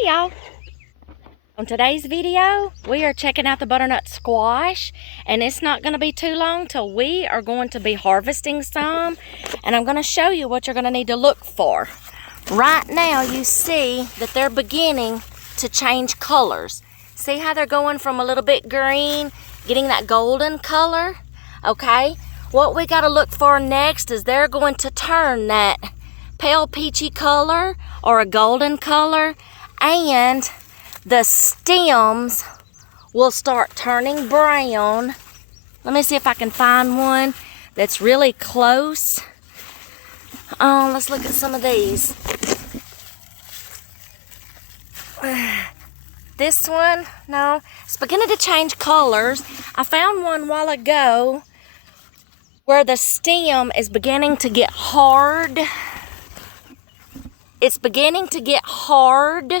Hey y'all! On today's video, we are checking out the butternut squash, and it's not going to be too long till we are going to be harvesting some, and I'm going to show you what you're going to need to look for. Right now you see that they're beginning to change colors. See how they're going from a little bit green, getting that golden color? Okay, what we got to look for next is they're going to turn that pale peachy color or a golden color, and the stems will start turning brown. Let me see if I can find one that's really close. Let's look at some of these. This one, no, it's beginning to change colors. I found one a while ago where the stem is beginning to get hard. It's beginning to get hard.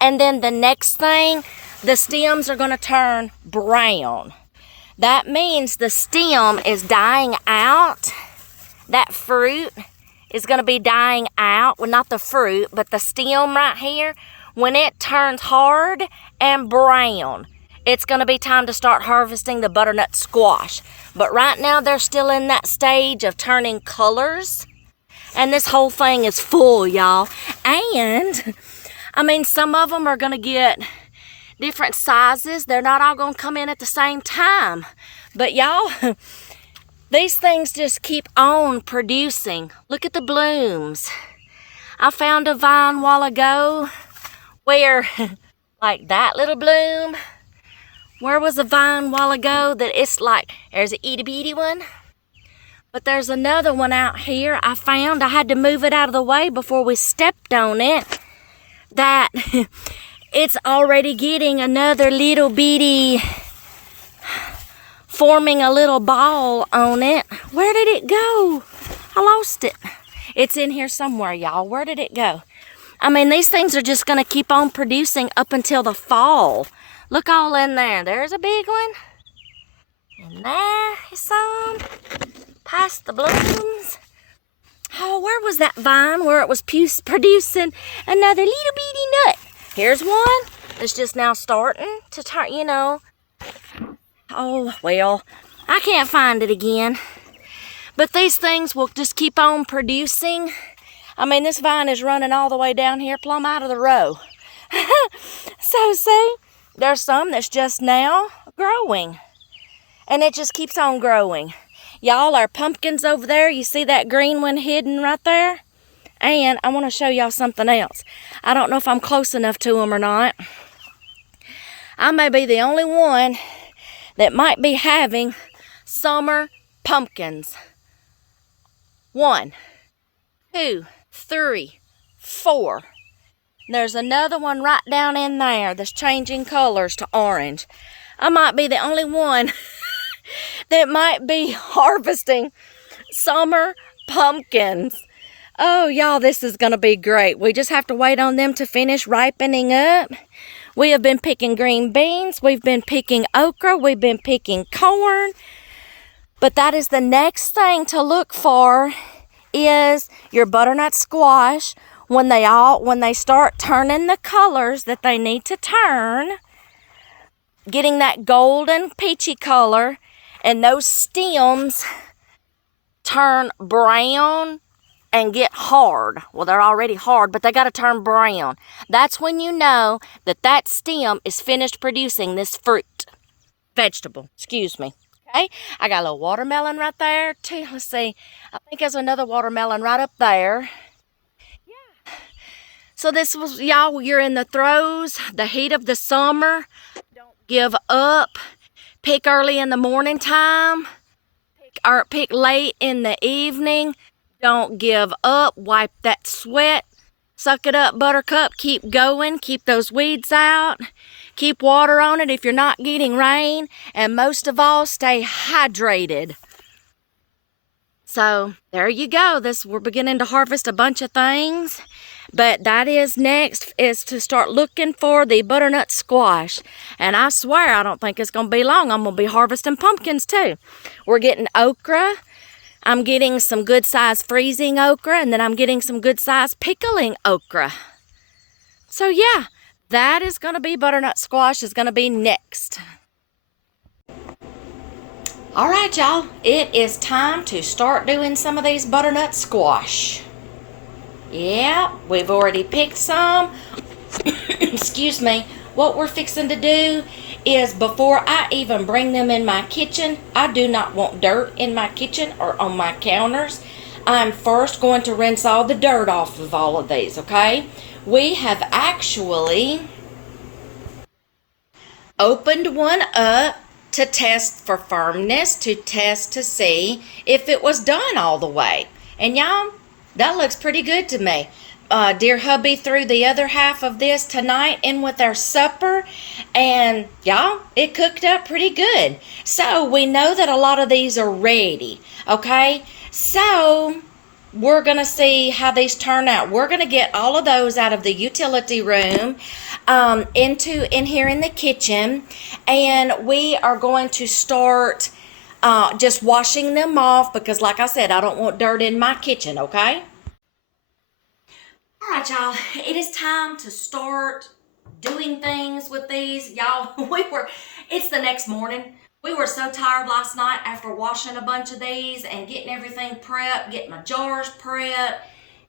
And then the next thing, the stems are going to turn brown. That means the stem is dying out. That fruit is going to be dying out. Well, not the fruit, but the stem right here. When it turns hard and brown, it's going to be time to start harvesting the butternut squash. But right now, they're still in that stage of turning colors. And this whole thing is full, y'all. And I mean, some of them are going to get different sizes. They're not all going to come in at the same time. But y'all, these things just keep on producing. Look at the blooms. I found a vine a while ago where, like that little bloom. Where was a vine a while ago that it's like, there's an itty bitty one. But there's another one out here I found. I had to move it out of the way before we stepped on it. That it's already getting another little bitty, forming a little ball on it. Where did it go? I lost it. It's in here somewhere, y'all. Where did it go? I mean, these things are just going to keep on producing up until the fall. Look all in there. There's a big one. And there is some. Past the blooms. Oh, where was that vine where it was producing another little bitty nut? Here's one that's just now starting to turn, you know. Oh, well, I can't find it again. But these things will just keep on producing. I mean, this vine is running all the way down here, plumb out of the row. So, see, there's some that's just now growing. And it just keeps on growing. Y'all, our pumpkins over there, you see that green one hidden right there? And I want to show y'all something else. I don't know if I'm close enough to them or not. I may be the only one that might be having summer pumpkins. 1, 2, 3, 4. There's another one right down in there that's changing colors to orange. I might be the only one that might be harvesting summer pumpkins. Oh, y'all, this is going to be great. We just have to wait on them to finish ripening up. We have been picking green beans. We've been picking okra. We've been picking corn. But that is the next thing to look for is your butternut squash. When they start turning the colors that they need to turn, getting that golden peachy color, and those stems turn brown and get hard. Well, they're already hard, but they got to turn brown. That's when you know that that stem is finished producing this fruit. Vegetable, excuse me. Okay, I got a little watermelon right there, too. Let's see. I think there's another watermelon right up there. Yeah. So this was, y'all, you're in the throes, the heat of the summer. Don't give up. Pick early in the morning time, pick late in the evening. Don't give up. Wipe that sweat. Suck it up, buttercup. Keep going. Keep those weeds out. Keep water on it if you're not getting rain. And most of all, stay hydrated. So there you go. We're beginning to harvest a bunch of things. But that is next, is to start looking for the butternut squash. And I swear, I don't think it's going to be long. I'm going to be harvesting pumpkins too. We're getting okra. I'm getting some good size freezing okra. And then I'm getting some good size pickling okra. So yeah, that is going to be butternut squash is going to be next. All right, y'all, it is time to start doing some of these butternut squash. Yeah, we've already picked some. Excuse me. What we're fixing to do is, before I even bring them in my kitchen, I do not want dirt in my kitchen or on my counters. I'm first going to rinse all the dirt off of all of these, okay? We have actually opened one up to test for firmness, to test to see if it was done all the way. And y'all, that looks pretty good to me. Dear hubby threw the other half of this tonight in with our supper, and y'all, it cooked up pretty good. So we know that a lot of these are ready, okay? So we're going to see how these turn out. We're going to get all of those out of the utility room in here in the kitchen, and we are going to start just washing them off because, like I said, I don't want dirt in my kitchen, okay? All right, y'all, it is time to start doing things with these. Y'all, it's the next morning. We were so tired last night after washing a bunch of these and getting everything prepped, getting my jars prepped,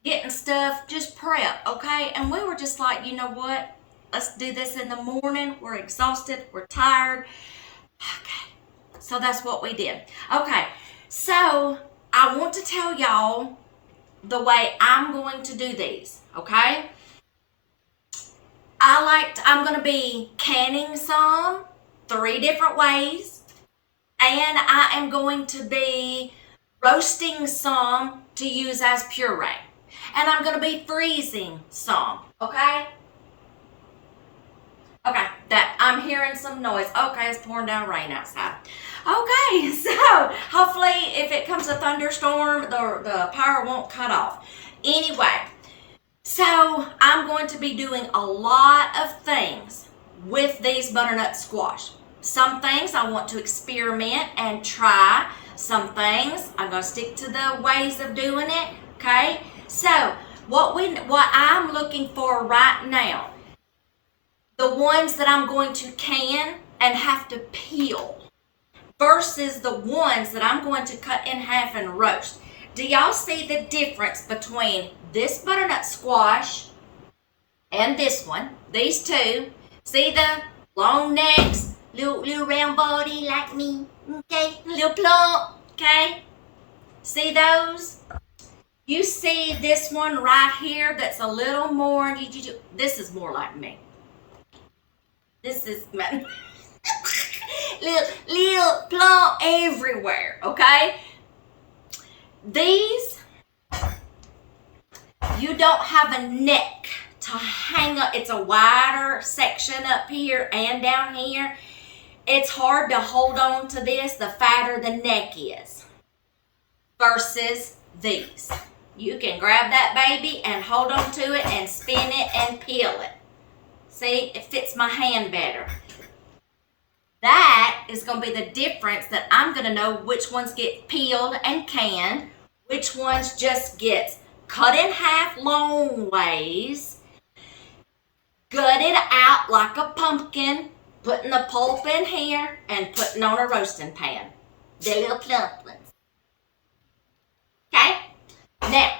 getting stuff just prepped, okay? And we were just like, you know what? Let's do this in the morning. We're exhausted. We're tired. Okay, so that's what we did. Okay, so I want to tell y'all the way I'm going to do these, okay? I'm going to be canning some 3 different ways. And I am going to be roasting some to use as puree. And I'm going to be freezing some, okay? Okay, that I'm hearing some noise. Okay, it's pouring down rain outside. Okay, so hopefully if it comes a thunderstorm, the power won't cut off. Anyway, so I'm going to be doing a lot of things with these butternut squash. Some things I want to experiment and try. Some things I'm going to stick to the ways of doing it, okay? So what I'm looking for right now, the ones that I'm going to can and have to peel versus the ones that I'm going to cut in half and roast. Do y'all see the difference between this butternut squash and this one? These two. See the long necks? Little round body like me, okay? Little plump, okay? See those? You see this one right here that's a little more, this is more like me. This is my, little plump everywhere, okay? These, you don't have a neck to hang up. It's a wider section up here and down here. It's hard to hold on to this the fatter the neck is versus these. You can grab that baby and hold on to it and spin it and peel it. See, it fits my hand better. That is going to be the difference that I'm going to know which ones get peeled and canned, which ones just get cut in half long ways, gutted out like a pumpkin, putting the pulp in here and putting on a roasting pan. The little plump ones. Okay? Now,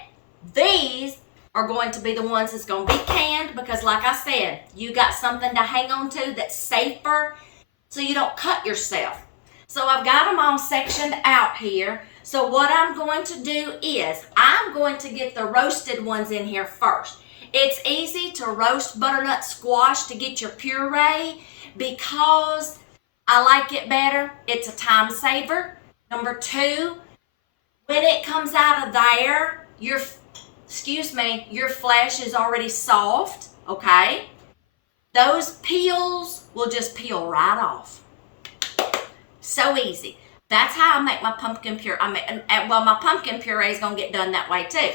these are going to be the ones that's going to be canned because, like I said, you got something to hang on to that's safer so you don't cut yourself. So I've got them all sectioned out here. So what I'm going to do is I'm going to get the roasted ones in here first. It's easy to roast butternut squash to get your puree because I like it better. It's a time saver. Number 2, when it comes out of there, your flesh is already soft, okay? Those peels will just peel right off. So easy. That's how I make my pumpkin puree. My pumpkin puree is going to get done that way too.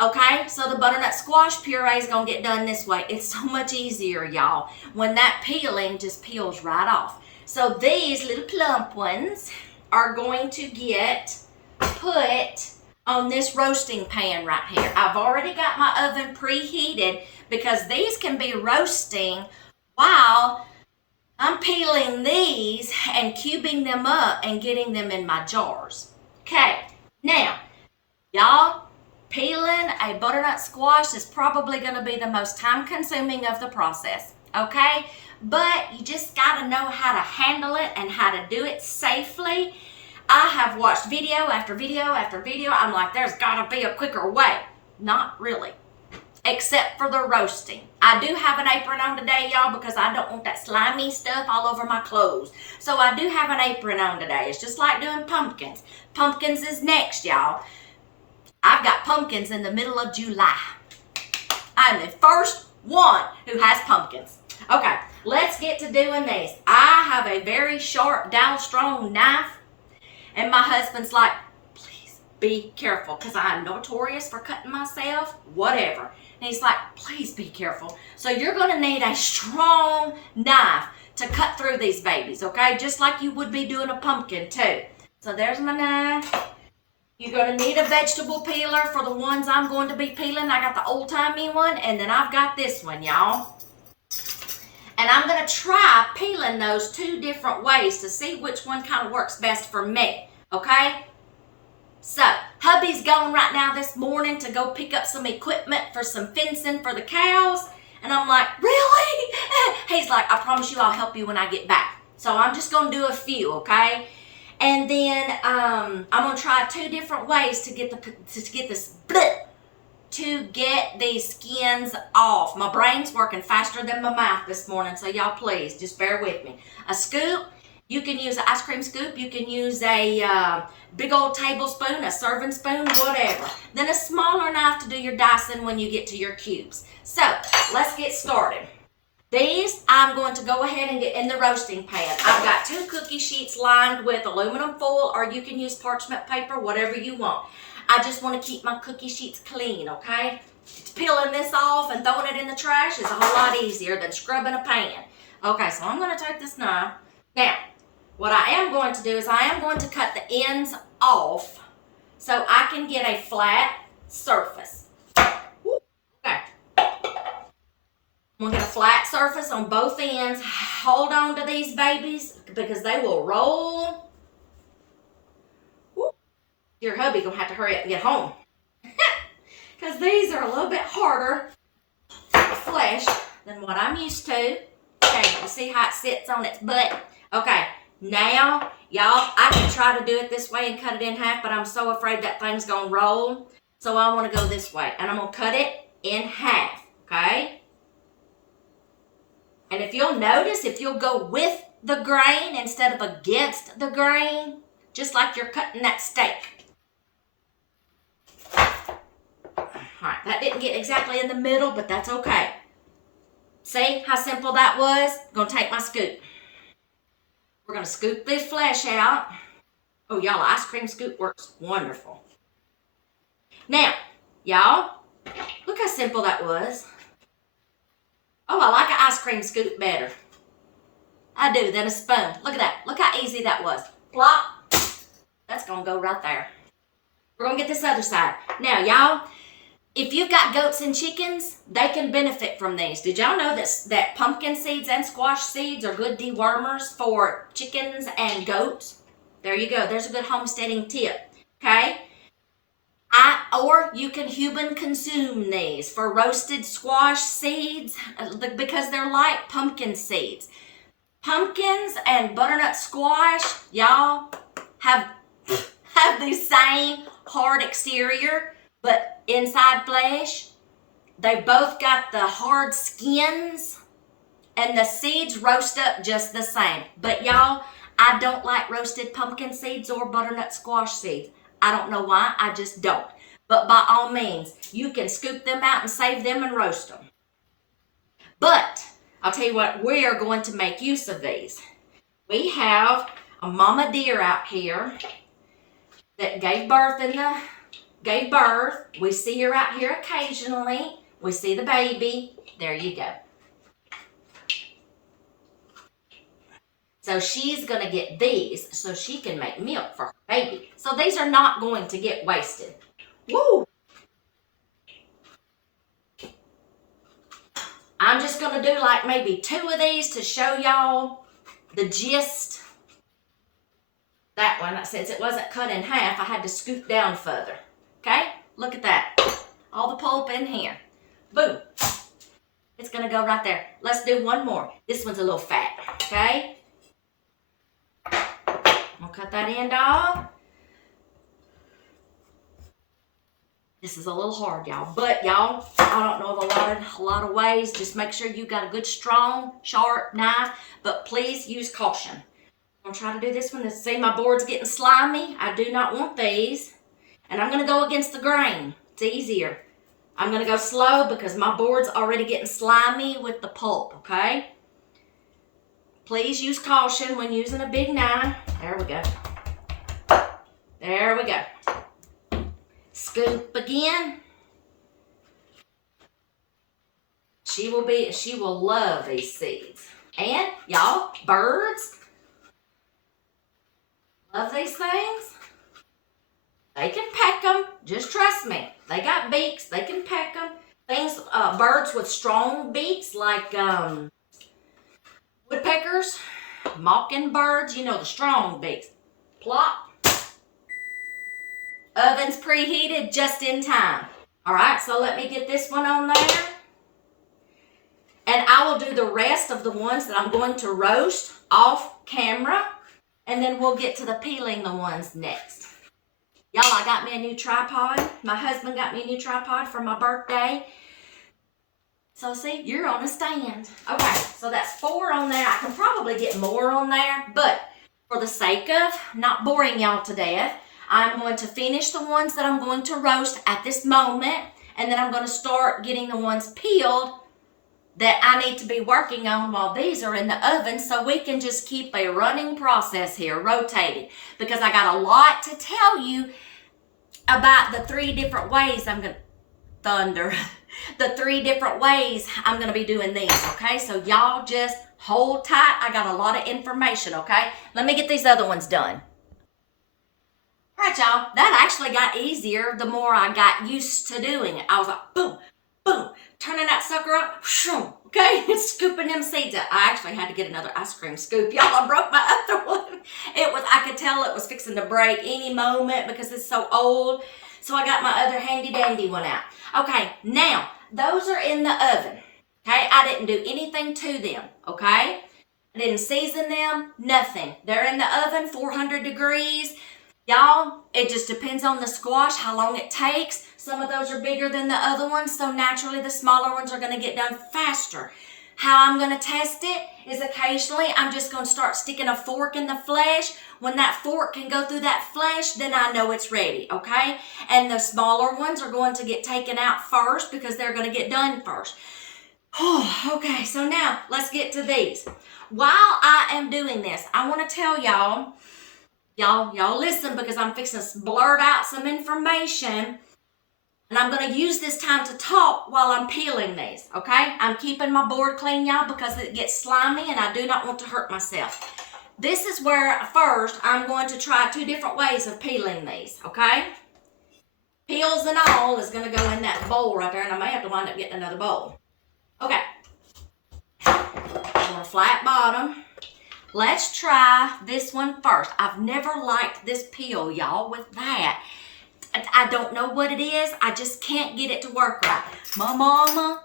Okay, so the butternut squash puree is going to get done this way. It's so much easier, y'all, when that peeling just peels right off. So these little plump ones are going to get put on this roasting pan right here. I've already got my oven preheated because these can be roasting while I'm peeling these and cubing them up and getting them in my jars. Okay, now, y'all, peeling a butternut squash is probably going to be the most time consuming of the process, okay? But you just got to know how to handle it and how to do it safely. I have watched video after video after video. I'm like, there's got to be a quicker way. Not really, except for the roasting. I do have an apron on today, y'all, because I don't want that slimy stuff all over my clothes. So I do have an apron on today. It's just like doing pumpkins. Pumpkins is next, y'all. I've got pumpkins in the middle of July. I'm the first one who has pumpkins. Okay, let's get to doing this. I have a very sharp, dowel strong knife, and my husband's like, please be careful, because I'm notorious for cutting myself, whatever. And he's like, please be careful. So you're going to need a strong knife to cut through these babies, okay? Just like you would be doing a pumpkin too. So there's my knife. You're going to need a vegetable peeler for the ones I'm going to be peeling. I got the old-timey one, and then I've got this one, y'all. And I'm going to try peeling those two different ways to see which one kind of works best for me, okay? So, hubby's gone right now this morning to go pick up some equipment for some fencing for the cows. And I'm like, really? He's like, I promise you I'll help you when I get back. So I'm just going to do a few, okay? And then I'm going to try two different ways to get these skins off. My brain's working faster than my mouth this morning, so y'all please just bear with me. A scoop, you can use an ice cream scoop, you can use a big old tablespoon, a serving spoon, whatever. Then a smaller knife to do your dicing when you get to your cubes. So let's get started. These I'm going to go ahead and get in the roasting pan. I've got 2 cookie sheets lined with aluminum foil, or you can use parchment paper, whatever you want. I just want to keep my cookie sheets clean, okay? Peeling this off and throwing it in the trash is a whole lot easier than scrubbing a pan. Okay, so I'm going to take this knife. Now, what I am going to do is I am going to cut the ends off so I can get a flat surface. Okay. I'm going to get a flat surface on both ends. Hold on to these babies because they will roll. Your hubby gonna have to hurry up and get home. Because these are a little bit harder flesh than what I'm used to. Okay, you see how it sits on its butt? Okay, now, y'all, I can try to do it this way and cut it in half, but I'm so afraid that thing's gonna roll. So I wanna go this way, and I'm gonna cut it in half, okay? And if you'll notice, if you'll go with the grain instead of against the grain, just like you're cutting that steak. Alright, that didn't get exactly in the middle, but that's okay. See how simple that was? I'm going to take my scoop. We're going to scoop this flesh out. Oh, y'all, ice cream scoop works wonderful. Now, y'all, look how simple that was. Oh, I like an ice cream scoop better. I do, than a spoon. Look at that. Look how easy that was. Plop. That's going to go right there. We're going to get this other side. Now, y'all, if you've got goats and chickens, they can benefit from these. Did y'all know that pumpkin seeds and squash seeds are good dewormers for chickens and goats? There you go. There's a good homesteading tip. Okay? Or you can human consume these for roasted squash seeds because they're like pumpkin seeds. Pumpkins and butternut squash, y'all, have the same hard exterior, but inside flesh. They both got the hard skins, and the seeds roast up just the same. But y'all, I don't like roasted pumpkin seeds or butternut squash seeds. I don't know why, I just don't. But by all means, you can scoop them out and save them and roast them. But I'll tell you what, we are going to make use of these. We have a mama deer out here that gave birth. We see her out here occasionally. We see the baby. There you go. So she's going to get these so she can make milk for her baby. So these are not going to get wasted. Woo! I'm just gonna do like maybe 2 of these to show y'all the gist. That one, since it wasn't cut in half, I had to scoop down further. Okay, look at that. All the pulp in here. Boom. It's gonna go right there. Let's do one more. This one's a little fat, okay? I'll cut that end off. This is a little hard, y'all. But y'all, I don't know of a lot of ways. Just make sure you got a good, strong, sharp knife. But please use caution. I'm gonna try to do this one. See, my board's getting slimy. I do not want these. And I'm gonna go against the grain. It's easier. I'm gonna go slow because my board's already getting slimy with the pulp, okay? Please use caution when using a big knife. There we go. There we go. Scoop again. She will love these seeds. And y'all, birds love these things. They can peck them. Just trust me. They got beaks. They can peck them. Things, birds with strong beaks like woodpeckers, mockingbirds, you know, the strong beaks. Plop. Oven's preheated just in time. All right, so let me get this one on there. And I will do the rest of the ones that I'm going to roast off camera. And then we'll get to the peeling the ones next. Y'all, I got me a new tripod. My husband got me a new tripod for my birthday. So see, you're on a stand. Okay, so that's 4 on there. I can probably get more on there, but for the sake of not boring y'all to death, I'm going to finish the ones that I'm going to roast at this moment, and then I'm going to start getting the ones peeled that I need to be working on while these are in the oven, so we can just keep a running process here, rotating, because I got a lot to tell you about the 3 different ways the 3 different ways I'm going to be doing these, okay? So y'all just hold tight. I got a lot of information, okay? Let me get these other ones done. All right, y'all, that actually got easier the more I got used to doing it. I was like, boom, boom, turning that sucker up, shoom, okay? Scooping them seeds out. I actually had to get another ice cream scoop. Y'all, I broke my other one. I could tell it was fixing to break any moment because it's so old. So I got my other handy dandy one out. Okay, now, those are in the oven, okay? I didn't do anything to them, okay? I didn't season them, nothing. They're in the oven, 400 degrees. Y'all, it just depends on the squash, how long it takes. Some of those are bigger than the other ones, so naturally the smaller ones are going to get done faster. How I'm going to test it is occasionally I'm just going to start sticking a fork in the flesh. When that fork can go through that flesh, then I know it's ready, okay? And the smaller ones are going to get taken out first because they're going to get done first. Oh, okay, so now let's get to these. While I am doing this, I want to tell y'all, y'all listen because I'm fixing to blurt out some information. And I'm going to use this time to talk while I'm peeling these, okay? I'm keeping my board clean, y'all, because it gets slimy and I do not want to hurt myself. This is where, first, I'm going to try 2 different ways of peeling these, okay? Peels and all is going to go in that bowl right there, and I may have to wind up getting another bowl. Okay. On a flat bottom. Let's try this one first. I've never liked this peel, y'all, with that. I don't know what it is. I just can't get it to work right. My mama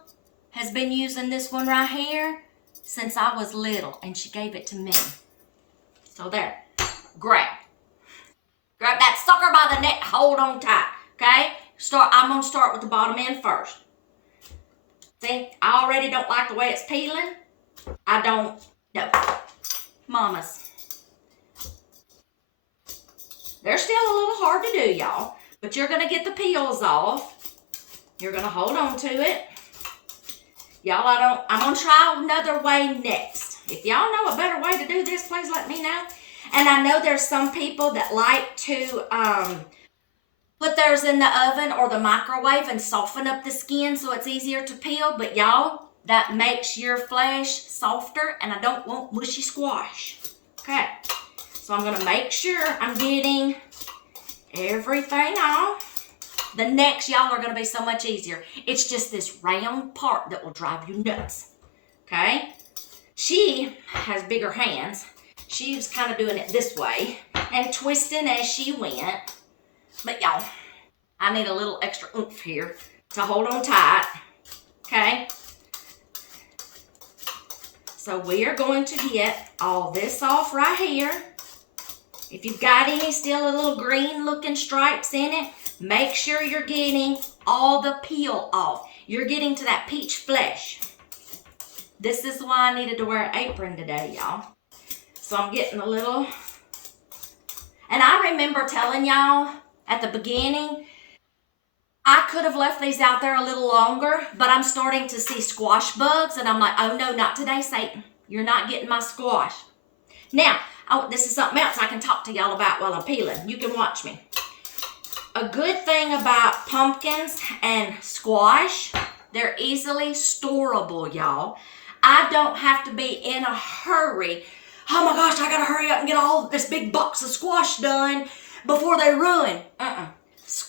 has been using this one right here since I was little, and she gave it to me. So there, grab that sucker by the neck, hold on tight, okay? I'm gonna start with the bottom end first. See, I already don't like the way it's peeling. I don't, no. Mamas. They're still a little hard to do, y'all, but you're gonna get the peels off. You're gonna hold on to it. Y'all, I'm gonna try another way next. If y'all know a better way to do this, please let me know. And I know there's some people that like to put theirs in the oven or the microwave and soften up the skin so it's easier to peel. But y'all, that makes your flesh softer, and I don't want mushy squash. Okay, so I'm gonna make sure I'm getting everything off. The necks, y'all, are gonna be so much easier. It's just this round part that will drive you nuts, okay? She has bigger hands. She was kind of doing it this way and twisting as she went. But y'all, I need a little extra oomph here to hold on tight, okay? So we are going to get all this off right here. If you've got any still a little green looking stripes in it, make sure you're getting all the peel off. You're getting to that peach flesh. This is why I needed to wear an apron today, y'all. So I'm getting a little, and I remember telling y'all at the beginning, I could have left these out there a little longer, but I'm starting to see squash bugs, and I'm like, oh no, not today, Satan. You're not getting my squash. Now, this is something else I can talk to y'all about while I'm peeling. You can watch me. A good thing about pumpkins and squash, they're easily storable, y'all. I don't have to be in a hurry. Oh my gosh, I gotta hurry up and get all this big box of squash done before they ruin.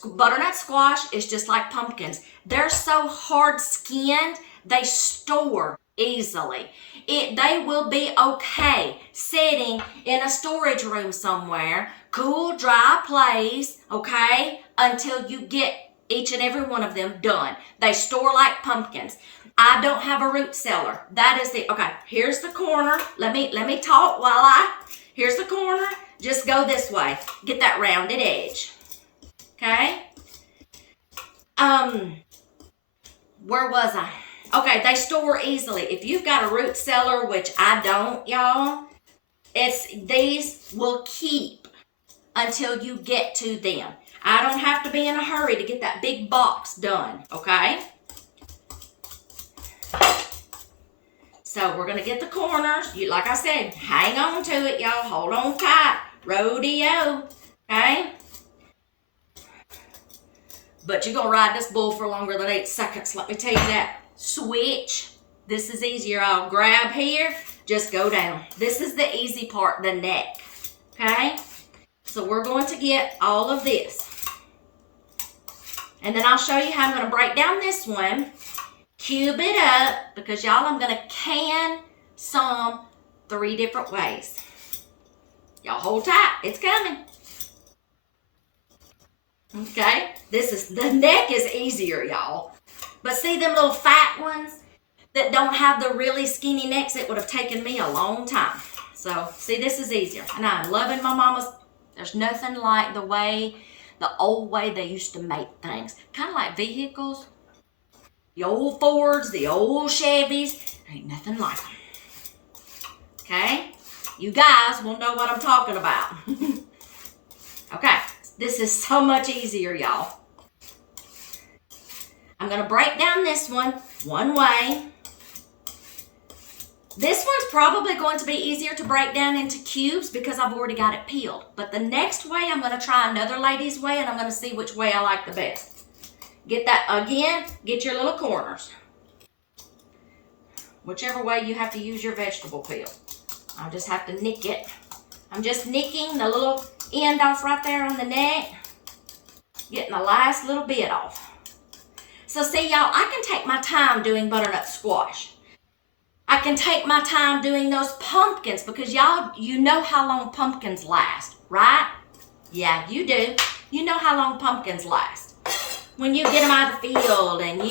Butternut squash is just like pumpkins. They're so hard-skinned, they store easily. They will be okay sitting in a storage room somewhere, cool, dry place, okay, until you get each and every one of them done. They store like pumpkins. I don't have a root cellar. That is the, okay, here's the corner. Let me talk here's the corner. Just go this way. Get that rounded edge. Okay? Where was I? Okay, they store easily. If you've got a root cellar, which I don't, y'all, these will keep until you get to them. I don't have to be in a hurry to get that big box done, okay? So we're going to get the corners. Like I said, hang on to it, y'all. Hold on tight. Rodeo, okay? But you're going to ride this bull for longer than 8 seconds. Let me tell you that. Switch. This is easier. I'll grab here. Just go down. This is the easy part, the neck. Okay? So we're going to get all of this. And then I'll show you how I'm going to break down this one. Cube it up. Because y'all, I'm going to can some 3 different ways. Y'all hold tight. It's coming. Okay, the neck is easier, y'all. But see them little fat ones that don't have the really skinny necks? It would have taken me a long time. So, see, this is easier. And I'm loving my mama's. There's nothing like the old way they used to make things. Kind of like vehicles. The old Fords, the old Chevys. Ain't nothing like them. Okay? You guys will know what I'm talking about. Okay. This is so much easier, y'all. I'm going to break down this one way. This one's probably going to be easier to break down into cubes because I've already got it peeled. But the next way, I'm going to try another lady's way, and I'm going to see which way I like the best. Get that, again, get your little corners. Whichever way you have to use your vegetable peel. I'll just have to nick it. I'm just nicking the little end off right there on the neck. Getting the last little bit off. So see, y'all, I can take my time doing butternut squash. I can take my time doing those pumpkins because y'all, you know how long pumpkins last, right? Yeah, you do. You know how long pumpkins last. When you get them out of the field and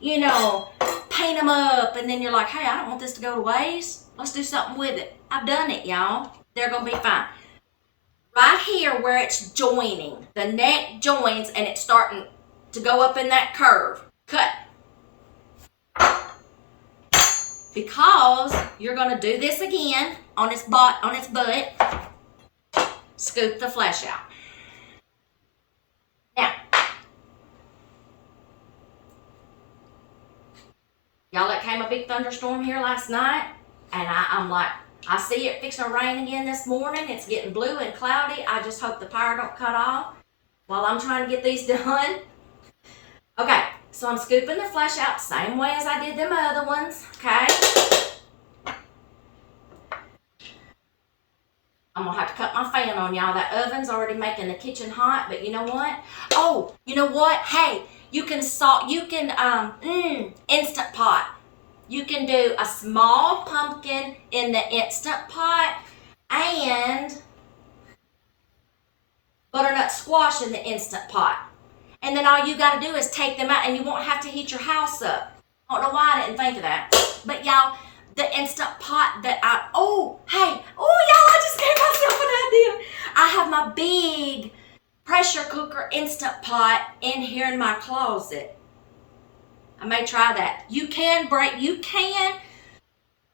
you know, paint them up and then you're like, hey, I don't want this to go to waste. Let's do something with it. I've done it, y'all. They're going to be fine. Right here where it's joining, the neck joins and it's starting to go up in that curve. Cut. Because you're going to do this again on its butt. Scoop the flesh out. Now, y'all, it came a big thunderstorm here last night, and I'm like, I see it fixing to rain again this morning. It's getting blue and cloudy. I just hope the power don't cut off while I'm trying to get these done. Okay, so I'm scooping the flesh out the same way as I did them other ones, okay? I'm gonna have to cut my fan on, y'all. That oven's already making the kitchen hot, but you know what? Oh, you know what? Hey, you can Instant Pot. You can do a small pumpkin in the Instant Pot and butternut squash in the Instant Pot. And then all you gotta do is take them out and you won't have to heat your house up. I don't know why I didn't think of that. But y'all, the Instant Pot that y'all, I just gave myself an idea. I have my big pressure cooker Instant Pot in here in my closet. I may try that. You can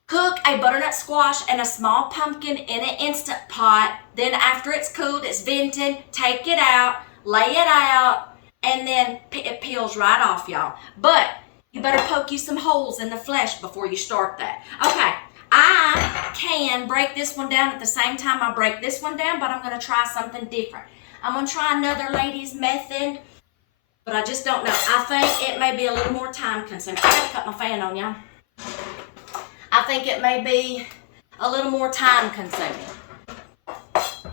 cook a butternut squash and a small pumpkin in an Instant Pot. Then after it's cooled, it's vented, take it out, lay it out, and then it peels right off, y'all. But you better poke you some holes in the flesh before you start that. Okay, I can break this one down at the same time I break this one down, but I'm going to try something different. I'm going to try another lady's method, but I just don't know. I think it may be a little more time consuming. I got to cut my fan on, y'all. I think it may be a little more time consuming.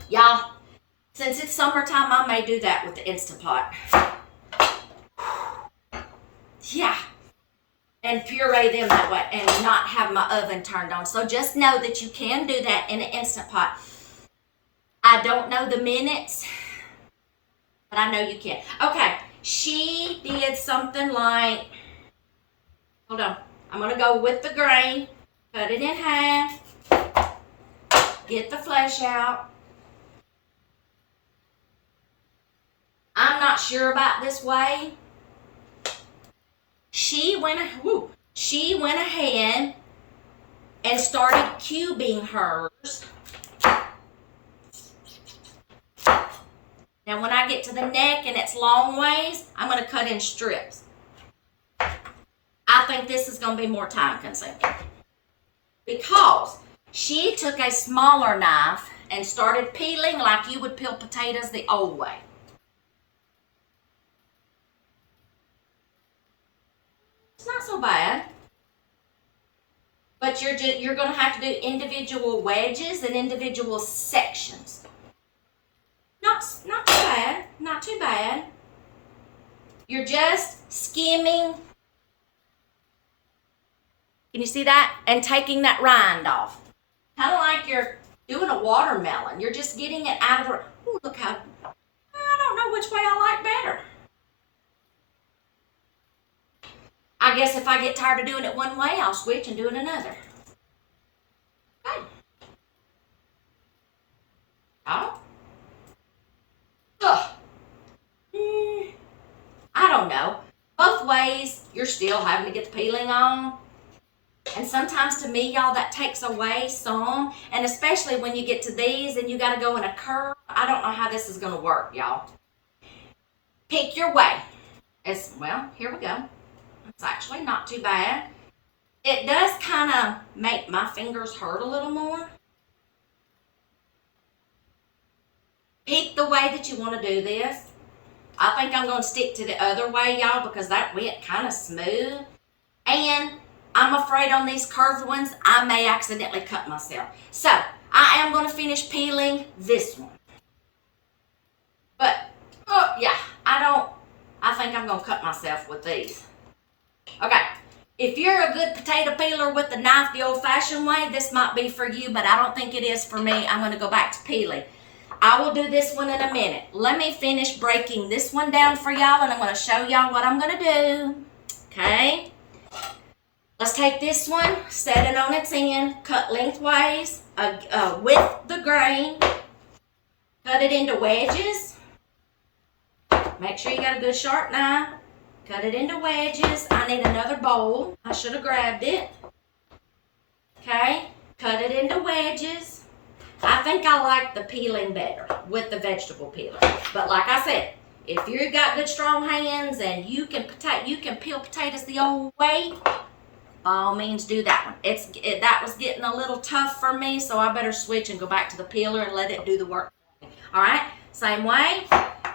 Y'all, since it's summertime, I may do that with the Instant Pot. Yeah. And puree them that way and not have my oven turned on. So just know that you can do that in an Instant Pot. I don't know the minutes, but I know you can. Okay, she did something like, hold on, I'm going to go with the grain, cut it in half, get the flesh out. I'm not sure about this way. She went ahead and started cubing hers. Now when I get to the neck and it's long ways, I'm going to cut in strips. I think this is going to be more time consuming because she took a smaller knife and started peeling like you would peel potatoes the old way. It's not so bad. But you're going to have to do individual wedges and individual sections. Not too bad. Not too bad. You're just skimming. Can you see that? And taking that rind off. Kind of like you're doing a watermelon. You're just getting it out of her. Ooh, look how, I don't know which way I like better. I guess if I get tired of doing it one way, I'll switch and do it another. Okay. Oh. Ugh. I don't know. Both ways, you're still having to get the peeling on. And sometimes to me, y'all, that takes away some. And especially when you get to these and you got to go in a curve. I don't know how this is going to work, y'all. Pick your way. Well, here we go. It's actually not too bad. It does kind of make my fingers hurt a little more. Pick the way that you want to do this. I think I'm going to stick to the other way, y'all, because that went kind of smooth. And I'm afraid on these curved ones, I may accidentally cut myself. So, I am going to finish peeling this one. But, yeah, I think I'm going to cut myself with these. Okay, if you're a good potato peeler with the knife the old-fashioned way, this might be for you, but I don't think it is for me. I'm going to go back to peeling. I will do this one in a minute. Let me finish breaking this one down for y'all, and I'm going to show y'all what I'm going to do. Okay? Let's take this one, set it on its end, cut lengthways with the grain, cut it into wedges. Make sure you got a good sharp knife. Cut it into wedges. I need another bowl. I should have grabbed it. Okay, cut it into wedges. I think I like the peeling better with the vegetable peeler. But like I said, if you've got good strong hands and you can peel potatoes the old way, by all means do that one. That was getting a little tough for me, so I better switch and go back to the peeler and let it do the work for me. All right, same way.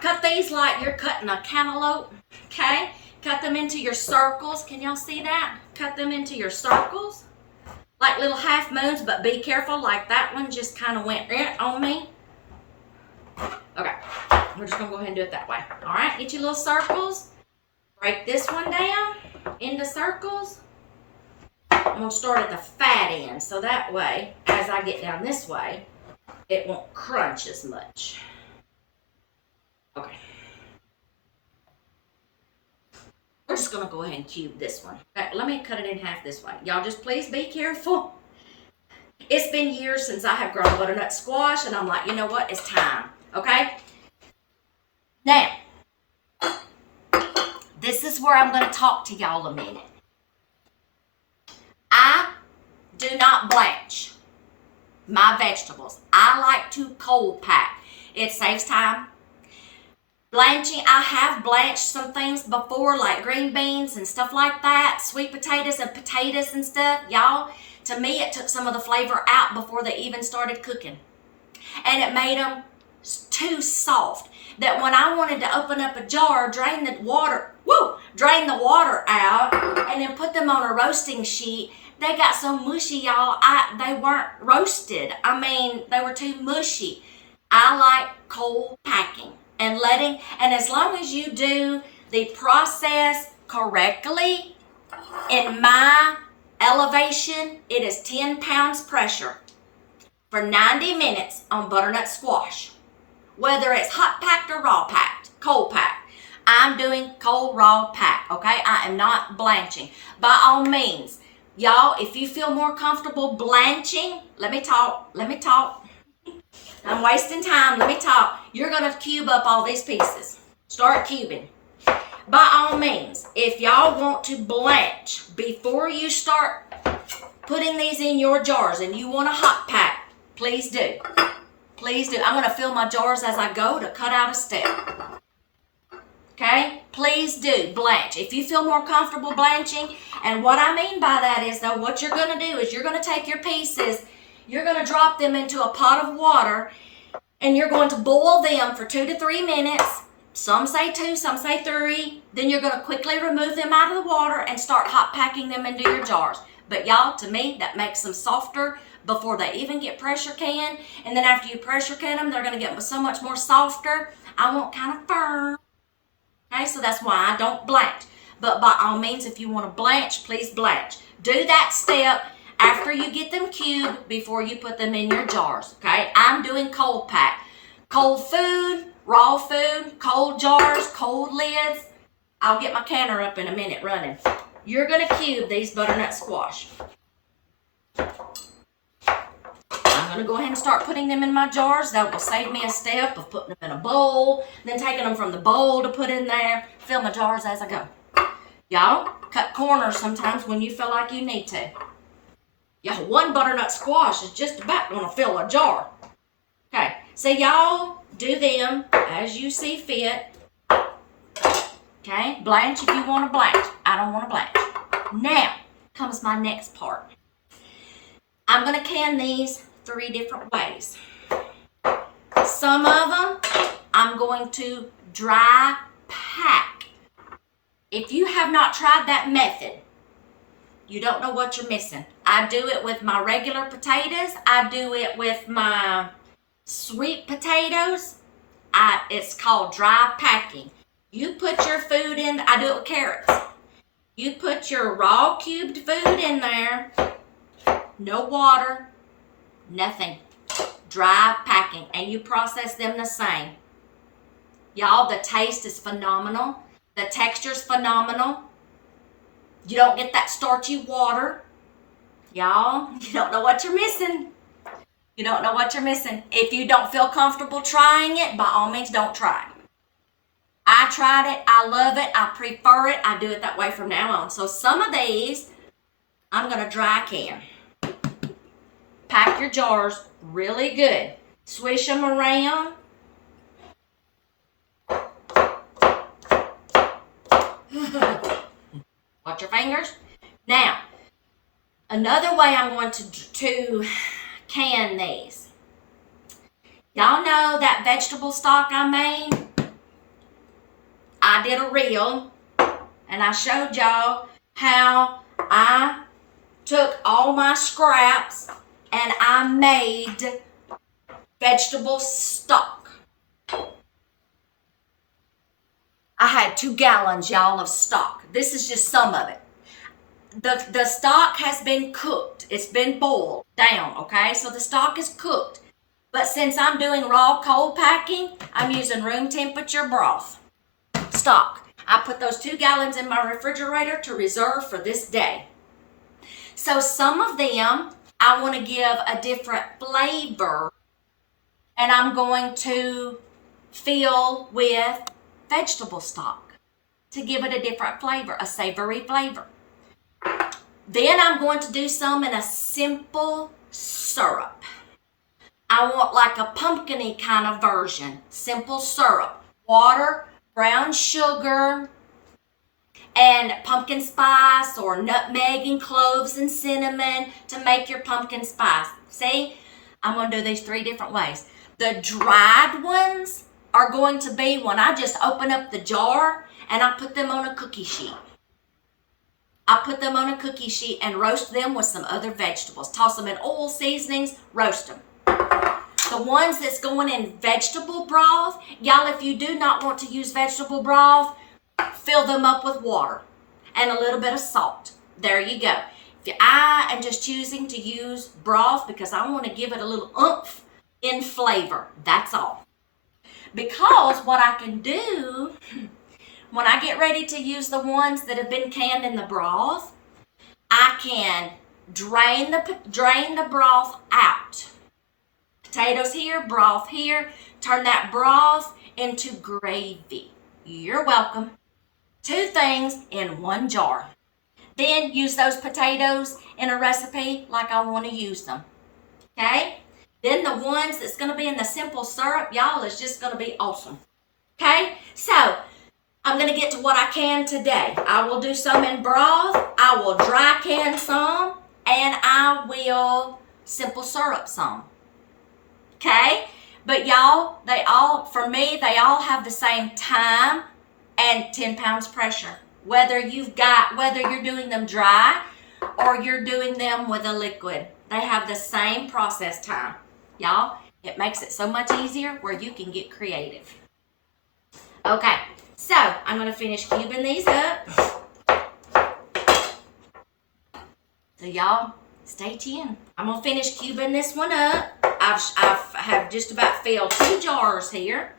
Cut these like you're cutting a cantaloupe. Okay, cut them into your circles. Can y'all see that? Cut them into your circles like little half moons, but be careful, like that one just kind of went on me. Okay, we're just gonna go ahead and do it that way. All right, get your little circles. Break this one down into circles. I'm gonna start at the fat end, so that way, as I get down this way, it won't crunch as much. Okay. We're just gonna go ahead and cube this one. Okay, let me cut it in half this way. Y'all just please be careful. It's been years since I have grown butternut squash, and I'm like, you know what? It's time. Okay? Now, this is where I'm going to talk to y'all a minute. I do not blanch my vegetables. I like to cold pack. It saves time. Blanching, I have blanched some things before, like green beans and stuff like that, sweet potatoes and stuff. Y'all, to me, it took some of the flavor out before they even started cooking. And it made them too soft that when I wanted to open up a jar, drain the water out, and then put them on a roasting sheet, they got so mushy, y'all. They weren't roasted. I mean, they were too mushy. I like cold packing and as long as you do the process correctly, in my elevation, it is 10 pounds pressure for 90 minutes on butternut squash. Whether it's hot packed or raw packed, cold packed. I'm doing cold raw pack, okay? I am not blanching. By all means, y'all, if you feel more comfortable blanching, let me talk. I'm wasting time, let me talk. You're gonna cube up all these pieces. Start cubing. By all means, if y'all want to blanch before you start putting these in your jars and you want a hot pack, please do. Please do. I'm going to fill my jars as I go to cut out a step. Okay? Please do blanch. If you feel more comfortable blanching, and what I mean by that is, though, what you're going to do is you're going to take your pieces, you're going to drop them into a pot of water, and you're going to boil them for 2 to 3 minutes. Some say 2, some say 3. Then you're going to quickly remove them out of the water and start hot packing them into your jars. But y'all, to me, that makes them softer before they even get pressure canned. And then after you pressure can them, they're going to get so much more softer. I want kind of firm. Okay, so that's why I don't blanch. But by all means, if you want to blanch, please blanch. Do that step after you get them cubed before you put them in your jars. Okay, I'm doing cold pack. Cold food, raw food, cold jars, cold lids. I'll get my canner up in a minute running. You're going to cube these butternut squash. I'm going to go ahead and start putting them in my jars. That will save me a step of putting them in a bowl, then taking them from the bowl to put in there. Fill my jars as I go. Y'all, cut corners sometimes when you feel like you need to. Y'all, one butternut squash is just about going to fill a jar. Okay, so y'all do them as you see fit. Okay, blanch if you want to blanch. I don't want to blanch. Now comes my next part. I'm going to can these 3 different ways. Some of them I'm going to dry pack. If you have not tried that method, you don't know what you're missing. I do it with my regular potatoes. I do it with my sweet potatoes. It's called dry packing. You put your food in, I do it with carrots. You put your raw cubed food in there, no water, nothing. Dry packing, and you process them the same. Y'all, the taste is phenomenal. The texture's phenomenal. You don't get that starchy water. Y'all, you don't know what you're missing. You don't know what you're missing. If you don't feel comfortable trying it, by all means, don't try it. I tried it. I love it. I prefer it. I do it that way from now on. So some of these, I'm going to dry can. Pack your jars really good. Swish them around. Watch your fingers. Now, another way I'm going to can these. Y'all know that vegetable stock I made? I did a reel and I showed y'all how I took all my scraps and I made vegetable stock. I had 2 gallons, y'all, of stock. This is just some of it. The stock has been cooked. It's been boiled down, okay? So the stock is cooked. But since I'm doing raw cold packing, I'm using room temperature broth stock. I put those 2 gallons in my refrigerator to reserve for this day. So some of them I want to give a different flavor, and I'm going to fill with vegetable stock to give it a different flavor, a savory flavor. Then I'm going to do some in a simple syrup. I want like a pumpkin-y kind of version. Simple syrup. Water, brown sugar, and pumpkin spice or nutmeg and cloves and cinnamon to make your pumpkin spice. See? I'm going to do these 3 different ways. The dried ones are going to be when I just open up the jar and I put them on a cookie sheet. I put them on a cookie sheet and roast them with some other vegetables. Toss them in oil seasonings, roast them. The ones that's going in vegetable broth, y'all, if you do not want to use vegetable broth, fill them up with water and a little bit of salt. There you go. I am just choosing to use broth because I want to give it a little oomph in flavor. That's all. Because what I can do when I get ready to use the ones that have been canned in the broth, I can drain the broth out. Potatoes here, broth here. Turn that broth into gravy. You're welcome. 2 things in 1 jar. Then use those potatoes in a recipe like I want to use them. Okay? Then the ones that's going to be in the simple syrup, y'all, is just going to be awesome. Okay? So, I'm going to get to what I can today. I will do some in broth. I will dry can some. And I will simple syrup some. Okay? But y'all, for me, they all have the same time and 10 pounds pressure. Whether you're doing them dry or you're doing them with a liquid, they have the same process time. Y'all, it makes it so much easier where you can get creative. Okay, so I'm going to finish cubing these up. So y'all, stay tuned. I'm going to finish cubing this one up. I have just about filled 2 jars here.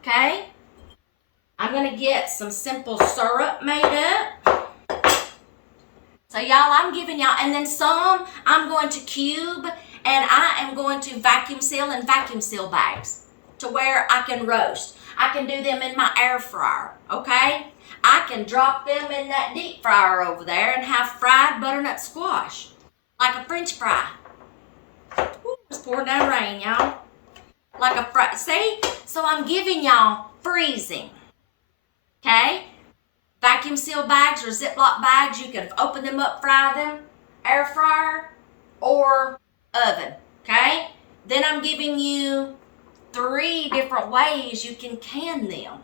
Okay. I'm going to get some simple syrup made up. So y'all, I'm giving y'all, and then some I'm going to cube, and I am going to vacuum seal in vacuum seal bags to where I can roast. I can do them in my air fryer, okay? I can drop them in that deep fryer over there and have fried butternut squash, like a French fry. Ooh, it's pouring down rain, y'all. Like a fry. See? So I'm giving y'all freezing. Okay? Vacuum seal bags or Ziploc bags, you can open them up, fry them, air fryer, or oven. Okay? Then I'm giving you 3 different ways you can can them.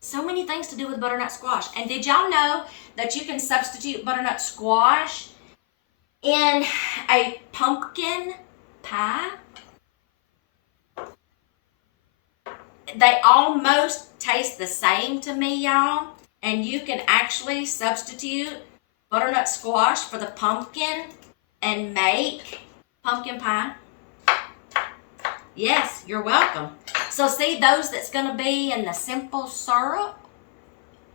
So many things to do with butternut squash. And did y'all know that you can substitute butternut squash in a pumpkin pie? They almost taste the same to me, y'all. And you can actually substitute butternut squash for the pumpkin and make pumpkin pie. Yes, you're welcome. So see those that's going to be in the simple syrup?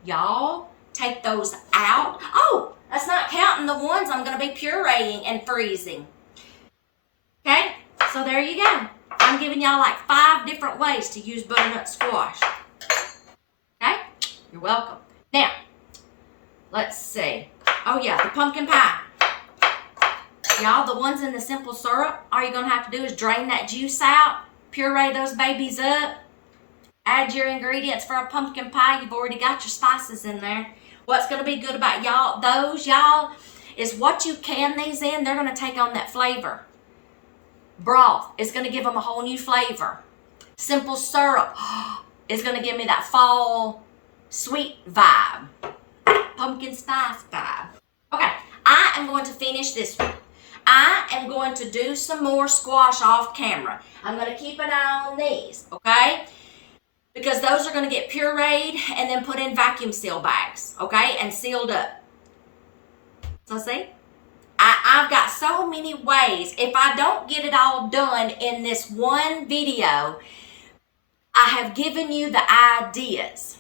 Y'all, take those out. Oh, that's not counting the ones I'm going to be pureeing and freezing. Okay, so there you go. I'm giving y'all like 5 different ways to use butternut squash. Okay, you're welcome. Now, let's see. Oh yeah, the pumpkin pie. Y'all, the ones in the simple syrup, all you're going to have to do is drain that juice out, puree those babies up, add your ingredients for a pumpkin pie. You've already got your spices in there. What's going to be good about y'all, is what you can these in, they're going to take on that flavor. Broth is going to give them a whole new flavor. Simple syrup is going to give me that fall sweet vibe. Pumpkin spice vibe. Okay, I am going to finish this one. I am going to do some more squash off camera. I'm going to keep an eye on these, okay? Because those are going to get pureed and then put in vacuum seal bags, okay? And sealed up. So see? I've got so many ways. If I don't get it all done in this one video, I have given you the ideas.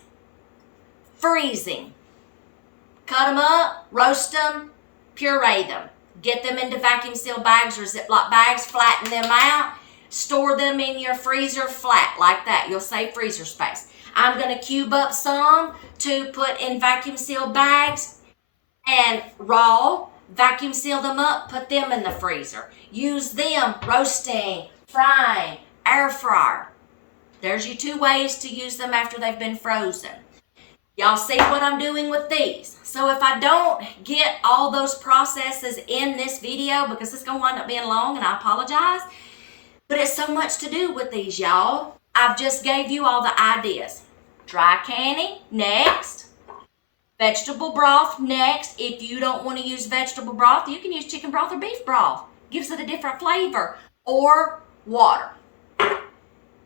Freezing. Cut them up, roast them, puree them. Get them into vacuum seal bags or Ziploc bags, flatten them out, store them in your freezer flat like that. You'll save freezer space. I'm going to cube up some to put in vacuum seal bags and raw, vacuum seal them up, put them in the freezer. Use them roasting, frying, air fryer. There's your 2 ways to use them after they've been frozen. Y'all see what I'm doing with these. So if I don't get all those processes in this video, because it's going to wind up being long and I apologize, but it's so much to do with these, y'all. I've just gave you all the ideas. Dry canning, next. Vegetable broth, next. If you don't want to use vegetable broth, you can use chicken broth or beef broth. Gives it a different flavor. Or water.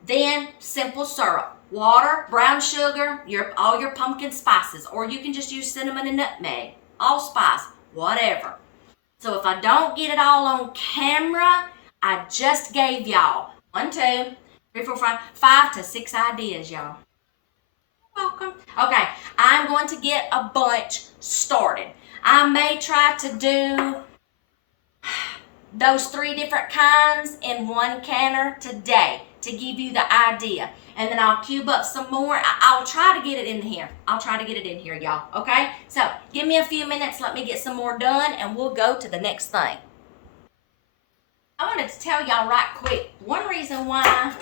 Then simple syrup. Water, brown sugar, all your pumpkin spices, or you can just use cinnamon and nutmeg, allspice, whatever. So if I don't get it all on camera, I just gave y'all 1, 2, 3, 4, 5 to 6 ideas, y'all. You're welcome. Okay, I'm going to get a bunch started. I may try to do those 3 different kinds in one canner today to give you the idea. And then I'll cube up some more. I'll try to get it in here. I'll try to get it in here, y'all. Okay? So, give me a few minutes. Let me get some more done, and we'll go to the next thing. I wanted to tell y'all right quick, one reason why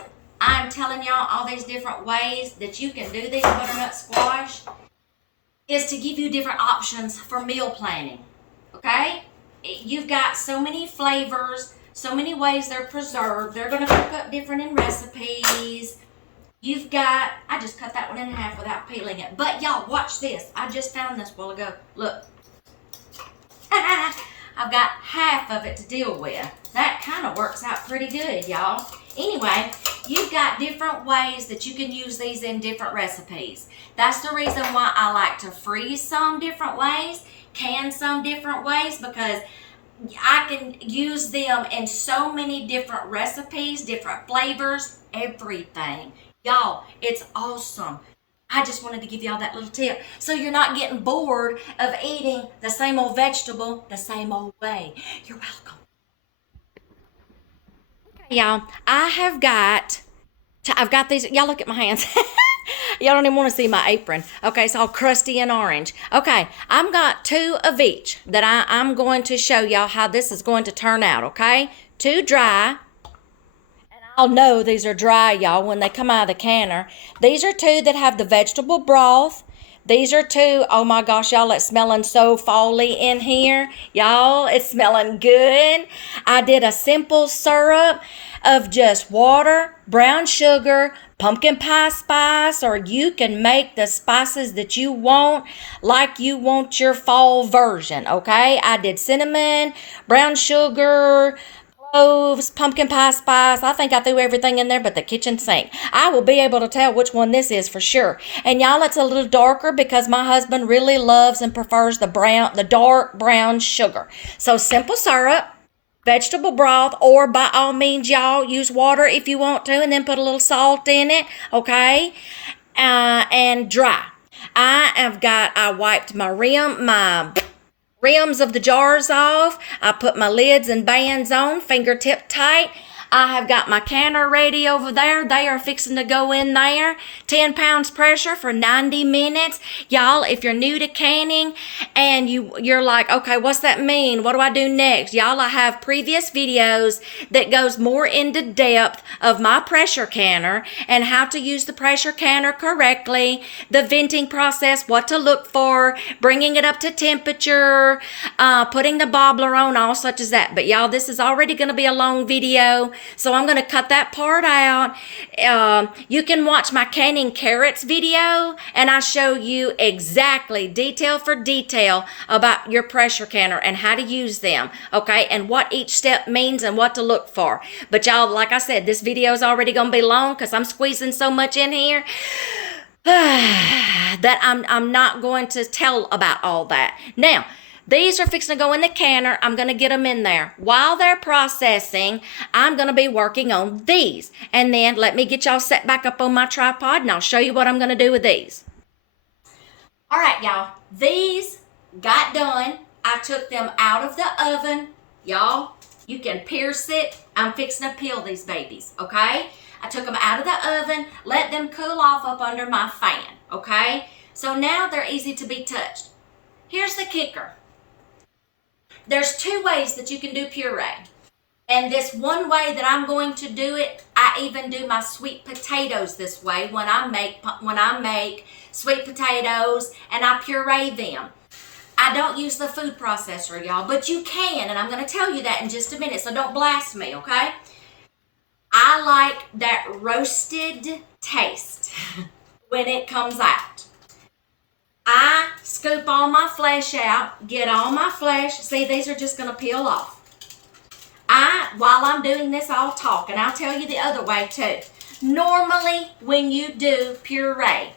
I'm telling y'all all these different ways that you can do these butternut squash is to give you different options for meal planning. Okay? You've got so many flavors, so many ways they're preserved. They're going to cook up different in recipes. You've got, I just cut that one in half without peeling it. But y'all, watch this. I just found this a while ago. Look. I've got half of it to deal with. That kind of works out pretty good, y'all. Anyway, you've got different ways that you can use these in different recipes. That's the reason why I like to freeze some different ways, can some different ways, because I can use them in so many different recipes, different flavors, everything. Y'all, it's awesome. I just wanted to give y'all that little tip so you're not getting bored of eating the same old vegetable the same old way. You're welcome. Okay, y'all, I've got these. Y'all look at my hands. Y'all don't even want to see my apron. Okay, it's all crusty and orange. Okay, I've got 2 of each that I'm going to show y'all how this is going to turn out, okay? 2 dry. I'll know these are dry, y'all, when they come out of the canner. These are 2 that have the vegetable broth. These are 2, oh my gosh, y'all, it's smelling so fall-y in here. Y'all, it's smelling good. I did a simple syrup of just water, brown sugar, pumpkin pie spice, or you can make the spices that you want like you want your fall version, okay? I did cinnamon, brown sugar, cloves, pumpkin pie spice. I think I threw everything in there but the kitchen sink. I will be able to tell which one this is for sure. And y'all, it's a little darker because my husband really loves and prefers the dark brown sugar. So simple syrup, vegetable broth, or by all means, y'all, use water if you want to, and then put a little salt in it, okay? And dry. I wiped my rims of the jars off. I put my lids and bands on, fingertip tight. I have got my canner ready over there. They are fixing to go in there. 10 pounds pressure for 90 minutes. Y'all, if you're new to canning and you're like, okay, what's that mean? What do I do next? Y'all, I have previous videos that goes more into depth of my pressure canner and how to use the pressure canner correctly, the venting process, what to look for, bringing it up to temperature, putting the bobbler on, all such as that. But y'all, this is already going to be a long video. So I'm going to cut that part out. You can watch my canning carrots video, and I show you exactly, detail for detail, about your pressure canner and how to use them, okay, and what each step means and what to look for. But y'all, like I said, this video is already going to be long because I'm squeezing so much in here that I'm not going to tell about all that. Now, these are fixing to go in the canner. I'm going to get them in there. While they're processing, I'm going to be working on these. And then let me get y'all set back up on my tripod, and I'll show you what I'm going to do with these. All right, y'all. These got done. I took them out of the oven. Y'all, you can pierce it. I'm fixing to peel these babies, okay? I took them out of the oven, let them cool off up under my fan, okay? So now they're easy to be touched. Here's the kicker. There's two ways that you can do puree. And this one way that I'm going to do it, I even do my sweet potatoes this way when I make sweet potatoes and I puree them. I don't use the food processor, y'all, but you can, and I'm going to tell you that in just a minute, so don't blast me, okay? I like that roasted taste when it comes out. I scoop all my flesh out, get all my flesh. See, these are just going to peel off. While I'm doing this, I'll talk, and I'll tell you the other way too. Normally, when you do puree,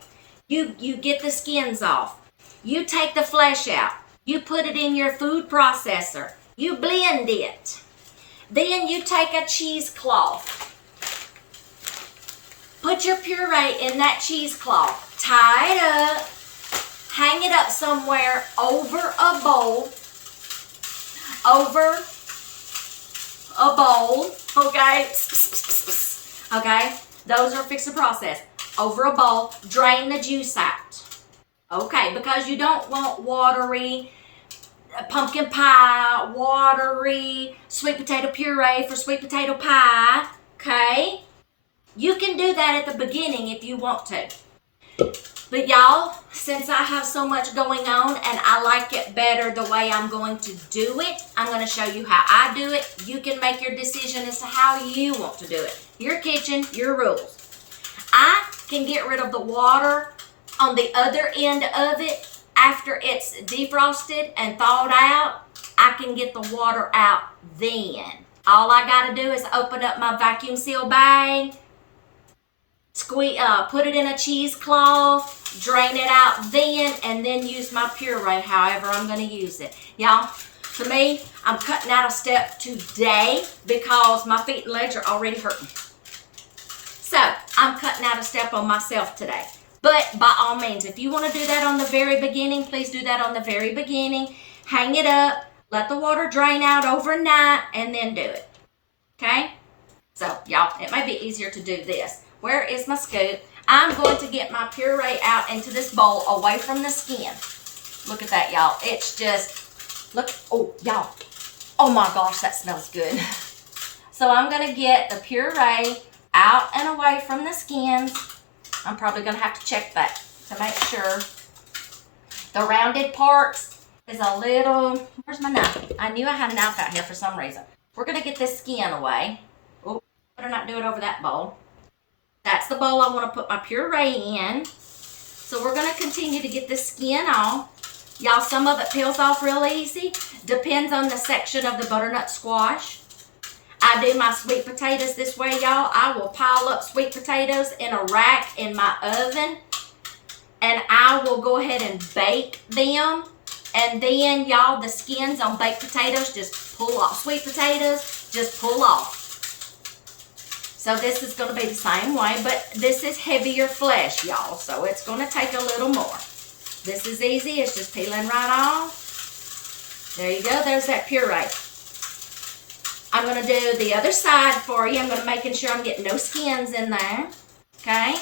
you get the skins off. You take the flesh out. You put it in your food processor. You blend it. Then you take a cheesecloth. Put your puree in that cheesecloth. Tie it up. Hang it up somewhere over a bowl. Over a bowl. Okay? Okay? Those are fixed to process. Over a bowl. Drain the juice out. Okay? Because you don't want watery pumpkin pie, watery sweet potato puree for sweet potato pie. Okay? You can do that at the beginning if you want to. But y'all, since I have so much going on and I like it better the way I'm going to do it, I'm going to show you how I do it. You can make your decision as to how you want to do it. Your kitchen, your rules. I can get rid of the water on the other end of it after it's defrosted and thawed out. I can get the water out then. All I got to do is open up my vacuum seal bag, put it in a cheesecloth, drain it out then, and then use my puree however I'm going to use it. Y'all, to me, I'm cutting out a step today because my feet and legs are already hurting. So, I'm cutting out a step on myself today. But by all means, if you want to do that on the very beginning, please do that on the very beginning. Hang it up, let the water drain out overnight, and then do it. Okay? So, y'all, it might be easier to do this. Where is my scoop? I'm going to get my puree out into this bowl away from the skin. Look at that, y'all. It's just, look, oh, y'all. Oh my gosh, that smells good. So I'm going to get the puree out and away from the skins. I'm probably going to have to check that to make sure. The rounded parts is a little, where's my knife? I knew I had a knife out here for some reason. We're going to get this skin away. Oh, better not do it over that bowl. That's the bowl I want to put my puree in. So we're going to continue to get the skin off. Y'all, some of it peels off real easy. Depends on the section of the butternut squash. I do my sweet potatoes this way, y'all. I will pile up sweet potatoes in a rack in my oven. And I will go ahead and bake them. And then, y'all, the skins on baked potatoes just pull off. Sweet potatoes just pull off. So this is going to be the same way, but this is heavier flesh, y'all. So it's going to take a little more. This is easy. It's just peeling right off. There you go. There's that puree. I'm going to do the other side for you. I'm going to making sure I'm getting no skins in there. Okay?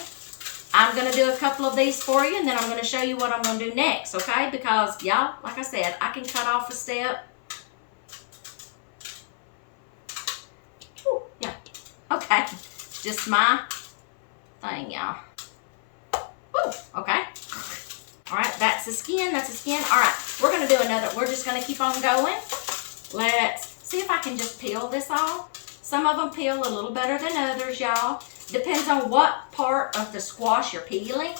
I'm going to do a couple of these for you, and then I'm going to show you what I'm going to do next, okay? Because, y'all, like I said, I can cut off a step. Ooh, yeah. Okay. Just my thing, y'all. Ooh, okay. All right, that's the skin. That's the skin. All right, we're going to do another. We're just going to keep on going. Let's see if I can just peel this off. Some of them peel a little better than others, y'all. Depends on what part of the squash you're peeling.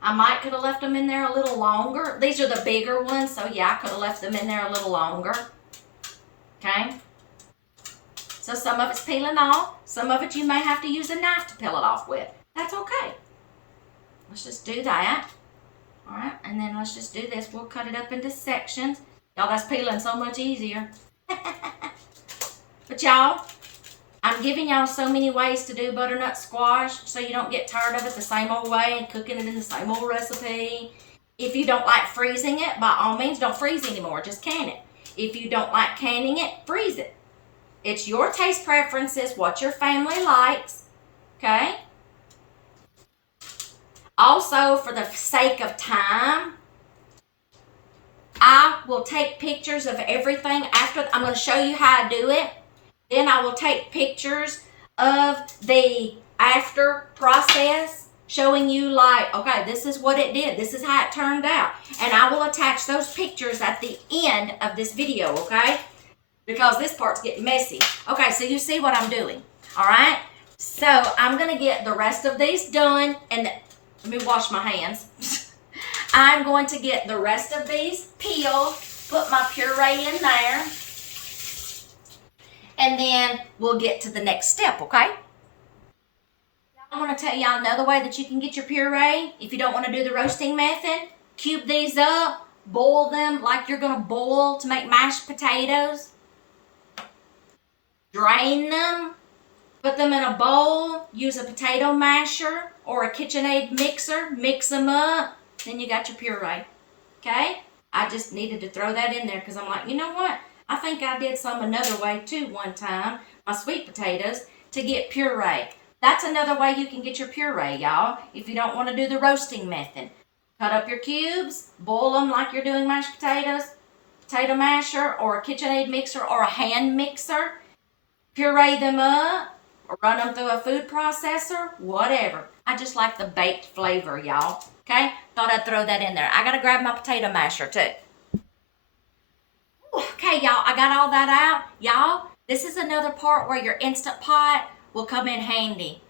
I might could have left them in there a little longer. These are the bigger ones, so yeah, I could have left them in there a little longer. Okay? So some of it's peeling off. Some of it you may have to use a knife to peel it off with. That's okay. Let's just do that. All right, and then let's just do this. We'll cut it up into sections. Y'all, that's peeling so much easier. But y'all, I'm giving y'all so many ways to do butternut squash so you don't get tired of it the same old way and cooking it in the same old recipe. If you don't like freezing it, by all means, don't freeze anymore. Just can it. If you don't like canning it, freeze it. It's your taste preferences, what your family likes, okay? Also, for the sake of time, I will take pictures of everything after. I'm going to show you how I do it. Then I will take pictures of the after process, showing you like, okay, this is what it did. This is how it turned out. And I will attach those pictures at the end of this video, okay? Because this part's getting messy. Okay, so you see what I'm doing, all right? So I'm going to get the rest of these done. And let me wash my hands. I'm going to get the rest of these peeled, put my puree in there, and then we'll get to the next step, okay? I want to tell y'all another way that you can get your puree if you don't want to do the roasting method. Cube these up, boil them like you're going to boil to make mashed potatoes. Drain them, put them in a bowl, use a potato masher or a KitchenAid mixer, mix them up, then you got your puree, okay? I just needed to throw that in there because I'm like, you know what? I think I did some another way too one time, my sweet potatoes, to get puree. That's another way you can get your puree, y'all, if you don't want to do the roasting method. Cut up your cubes, boil them like you're doing mashed potatoes, potato masher or a KitchenAid mixer or a hand mixer. Puree them up, or run them through a food processor, whatever. I just like the baked flavor, y'all. Okay? Thought I'd throw that in there. I gotta grab my potato masher too. Okay, y'all, I got all that out. Y'all, this is another part where your Instant Pot will come in handy.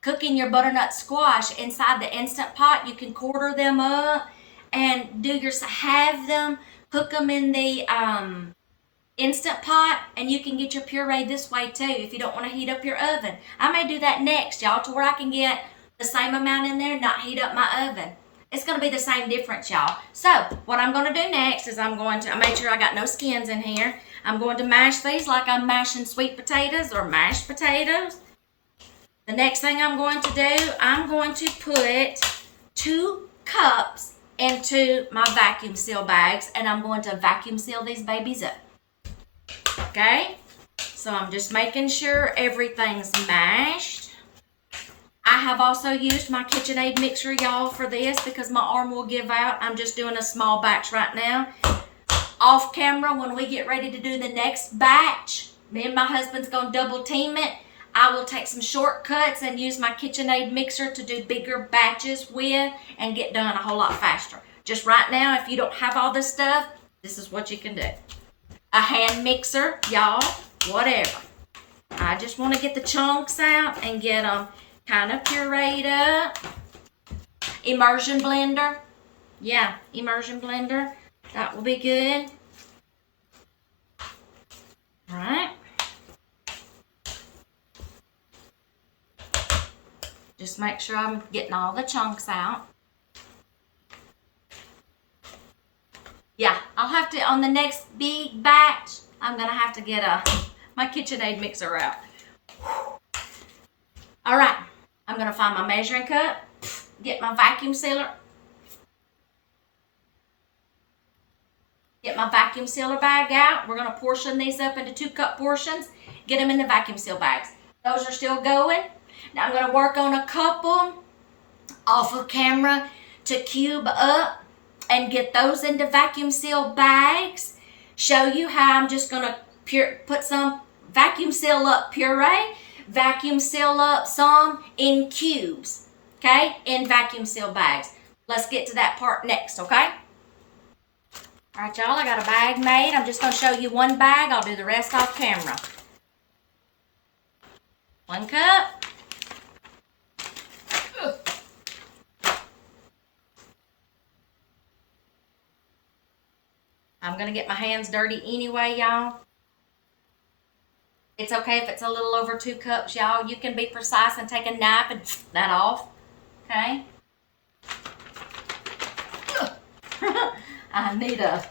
Cooking your butternut squash inside the Instant Pot, you can quarter them up and have them, cook them in the Instant Pot, and you can get your puree this way too if you don't want to heat up your oven. I may do that next, y'all, to where I can get the same amount in there, not heat up my oven. It's going to be the same difference, y'all. So what I'm going to do next is I made sure I got no skins in here. I'm going to mash these like I'm mashing sweet potatoes or mashed potatoes. The next thing I'm going to do, I'm going to put 2 cups into my vacuum seal bags, and I'm going to vacuum seal these babies up. Okay, so I'm just making sure everything's mashed. I have also used my KitchenAid mixer, y'all, for this because my arm will give out. I'm just doing a small batch right now. Off camera, when we get ready to do the next batch, me and my husband's going to double team it. I will take some shortcuts and use my KitchenAid mixer to do bigger batches with and get done a whole lot faster. Just right now, if you don't have all this stuff, this is what you can do. A hand mixer, y'all, whatever. I just want to get the chunks out and get them kind of pureed up. Immersion blender. Yeah, immersion blender. That will be good. All right. Just make sure I'm getting all the chunks out. Yeah, I'll have to, on the next big batch, I'm going to have to get my KitchenAid mixer out. All right, I'm going to find my measuring cup, get my vacuum sealer. Get my vacuum sealer bag out. We're going to portion these up into 2-cup portions. Get them in the vacuum seal bags. Those are still going. Now I'm going to work on a couple off of camera to cube up and get those into vacuum seal bags. Show you how I'm just going to put some vacuum seal up puree, vacuum seal up some in cubes, okay, in vacuum seal bags. Let's get to that part next, okay? All right, y'all, I got a bag made. I'm just going to show you one bag. I'll do the rest off camera. 1 cup. I'm going to get my hands dirty anyway, y'all. It's okay if it's a little over 2 cups, y'all. You can be precise and take a knife and that off, okay? I need a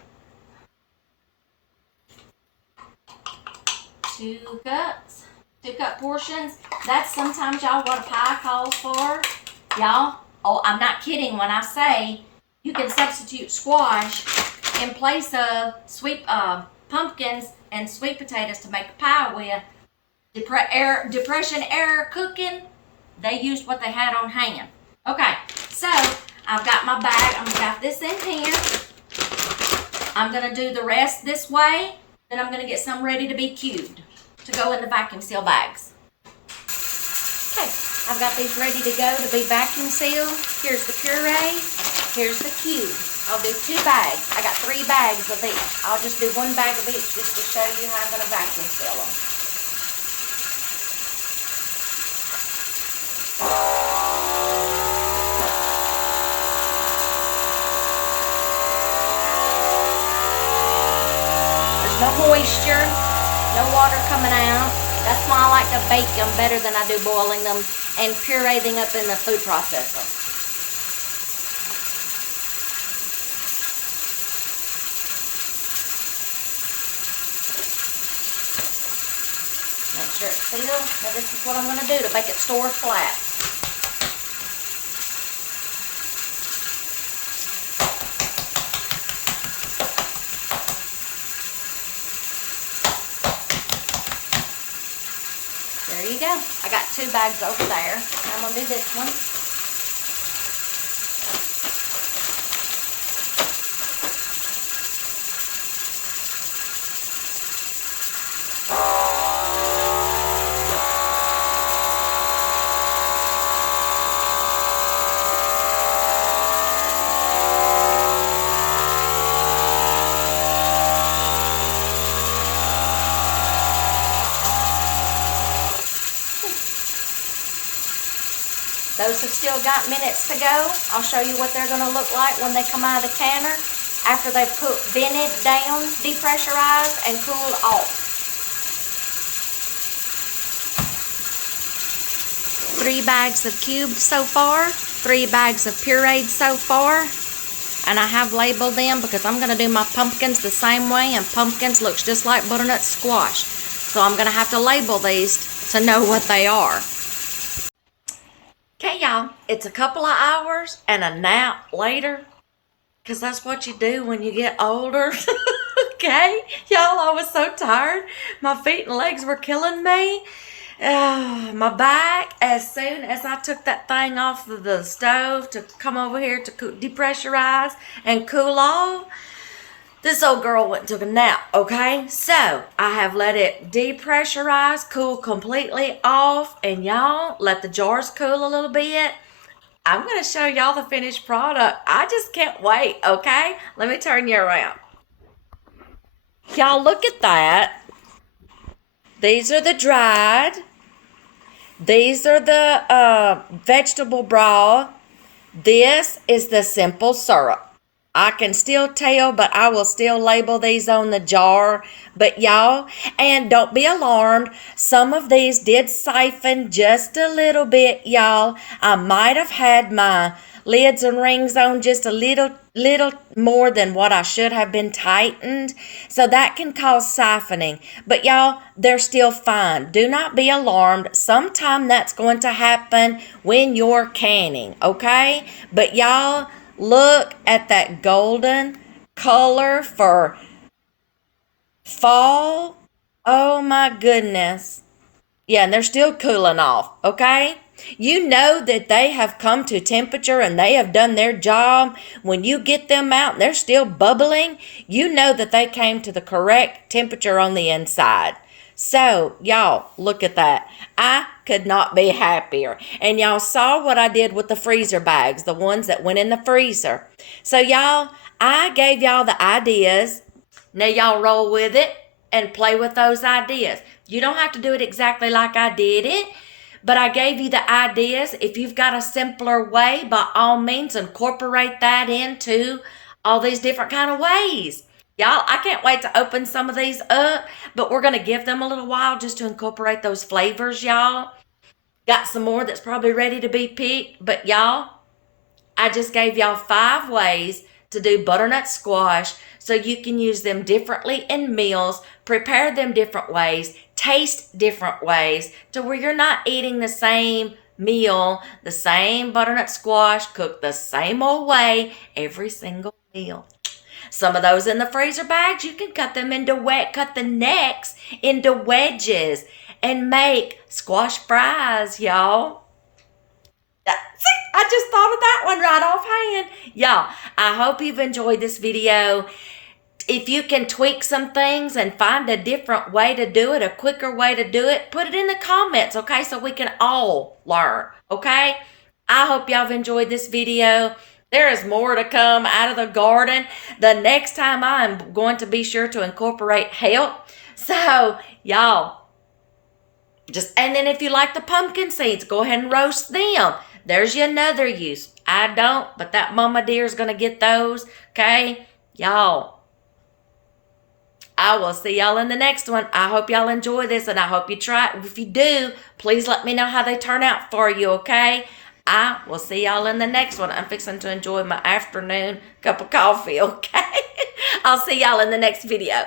2 cups, 2 cup portions. That's sometimes, y'all, what a pie calls for. Y'all, oh, I'm not kidding when I say you can substitute squash in place of sweet pumpkins and sweet potatoes to make a pie with. Depression era cooking, they used what they had on hand. Okay, so I've got my bag. I'm gonna got this in here. I'm gonna do the rest this way. Then I'm gonna get some ready to be cubed to go in the vacuum seal bags. Okay, I've got these ready to go to be vacuum sealed. Here's the puree. Here's the cube. I'll do 2 bags. I got 3 bags of each. I'll just do 1 bag of each just to show you how I'm gonna vacuum seal them. No moisture, no water coming out. That's why I like to bake them better than I do boiling them and puree them up in the food processor. Make sure it's sealed. Now this is what I'm going to do to make it store flat. There you go. I got 2 bags over there. I'm going to do this one. Those have still got minutes to go. I'll show you what they're going to look like when they come out of the canner after they've vented down, depressurized, and cooled off. 3 bags of cubed so far, 3 bags of pureed so far, and I have labeled them because I'm going to do my pumpkins the same way, and pumpkins looks just like butternut squash. So I'm going to have to label these to know what they are. Okay, y'all, it's a couple of hours and a nap later, because that's what you do when you get older. Okay, y'all, I was so tired. My feet and legs were killing me. My back, as soon as I took that thing off of the stove to come over here to depressurize and cool off, this old girl went and took a nap, okay? So, I have let it depressurize, cool completely off, and y'all, let the jars cool a little bit. I'm going to show y'all the finished product. I just can't wait, okay? Let me turn you around. Y'all, look at that. These are the dried. These are the vegetable broth. This is the simple syrup. I can still tell, but I will still label these on the jar. But y'all, and don't be alarmed, some of these did siphon just a little bit, y'all. I might have had my lids and rings on just a little more than what I should have been tightened. So that can cause siphoning. But y'all, they're still fine. Do not be alarmed. Sometime that's going to happen when you're canning, okay? But y'all, look at that golden color for fall. Oh my goodness. Yeah, and they're still cooling off, okay? You know that they have come to temperature and they have done their job. When you get them out and they're still bubbling, you know that they came to the correct temperature on the inside. So, y'all, look at that. I could not be happier. And y'all saw what I did with the freezer bags, the ones that went in the freezer. So, y'all, I gave y'all the ideas. Now, y'all roll with it and play with those ideas. You don't have to do it exactly like I did it, but I gave you the ideas. If you've got a simpler way, by all means, incorporate that into all these different kind of ways. Y'all, I can't wait to open some of these up, but we're going to give them a little while just to incorporate those flavors, y'all. Got some more that's probably ready to be picked, but y'all, I just gave y'all 5 ways to do butternut squash so you can use them differently in meals, prepare them different ways, taste different ways to where you're not eating the same meal, the same butternut squash cooked the same old way every single meal. Some of those in the freezer bags, you can cut the necks into wedges and make squash fries, y'all. See, I just thought of that one right offhand. Y'all, I hope you've enjoyed this video. If you can tweak some things and find a different way to do it, a quicker way to do it, put it in the comments, okay? So we can all learn, okay? I hope y'all have enjoyed this video. There is more to come out of the garden. The next time I'm going to be sure to incorporate help. So, y'all, and then if you like the pumpkin seeds, go ahead and roast them. There's you another use. I don't, but that mama deer is going to get those, okay? Y'all, I will see y'all in the next one. I hope y'all enjoy this, and I hope you try it. If you do, please let me know how they turn out for you, okay? I will see y'all in the next one. I'm fixing to enjoy my afternoon cup of coffee, okay? I'll see y'all in the next video.